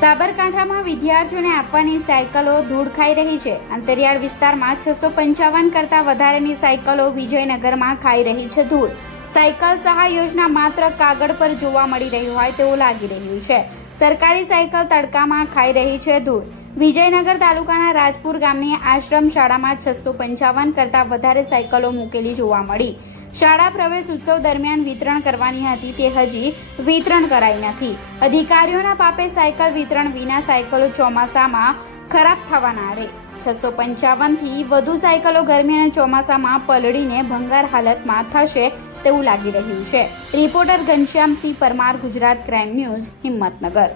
સાબરકાંઠામાં વિદ્યાર્થીઓને આપવાની સાયકલો ધૂળ ખાઈ રહી છે। અંતરિયાળ વિસ્તારમાં 655 કરતાં વધારેની સાયકલો વિજયનગરમાં ખાઈ રહી છે ધૂળ। સાયકલ સહાય યોજના માત્ર કાગળ પર જોવા મળી રહી હોય તેવું લાગી રહ્યું છે। સરકારી સાયકલ તડકામાં ખાઈ રહી છે ધૂળ। વિજયનગર તાલુકાના રાજપુર ગામની આશ્રમ શાળામાં 655 કરતાં વધારે સાયકલો મૂકેલી જોવા મળી। શાળા પ્રવેશ ઉત્સવ દરમિયાન વિતરણ કરવાની હતી તે હજી વિતરણ કરાઈ નથી। અધિકારીઓના પાપે સાયકલ વિતરણ વિના સાયકલો ચોમાસામાં ખરાબ થવાના આરે। 655 થી વધુ સાયકલો ગરમી અને ચોમાસામાં પલળીને ભંગાર હાલતમાં થશે તેવું લાગી રહ્યું છે। Reporter Ghanshyamsinh Parmar, Gujarat crime news, Himmatnagar.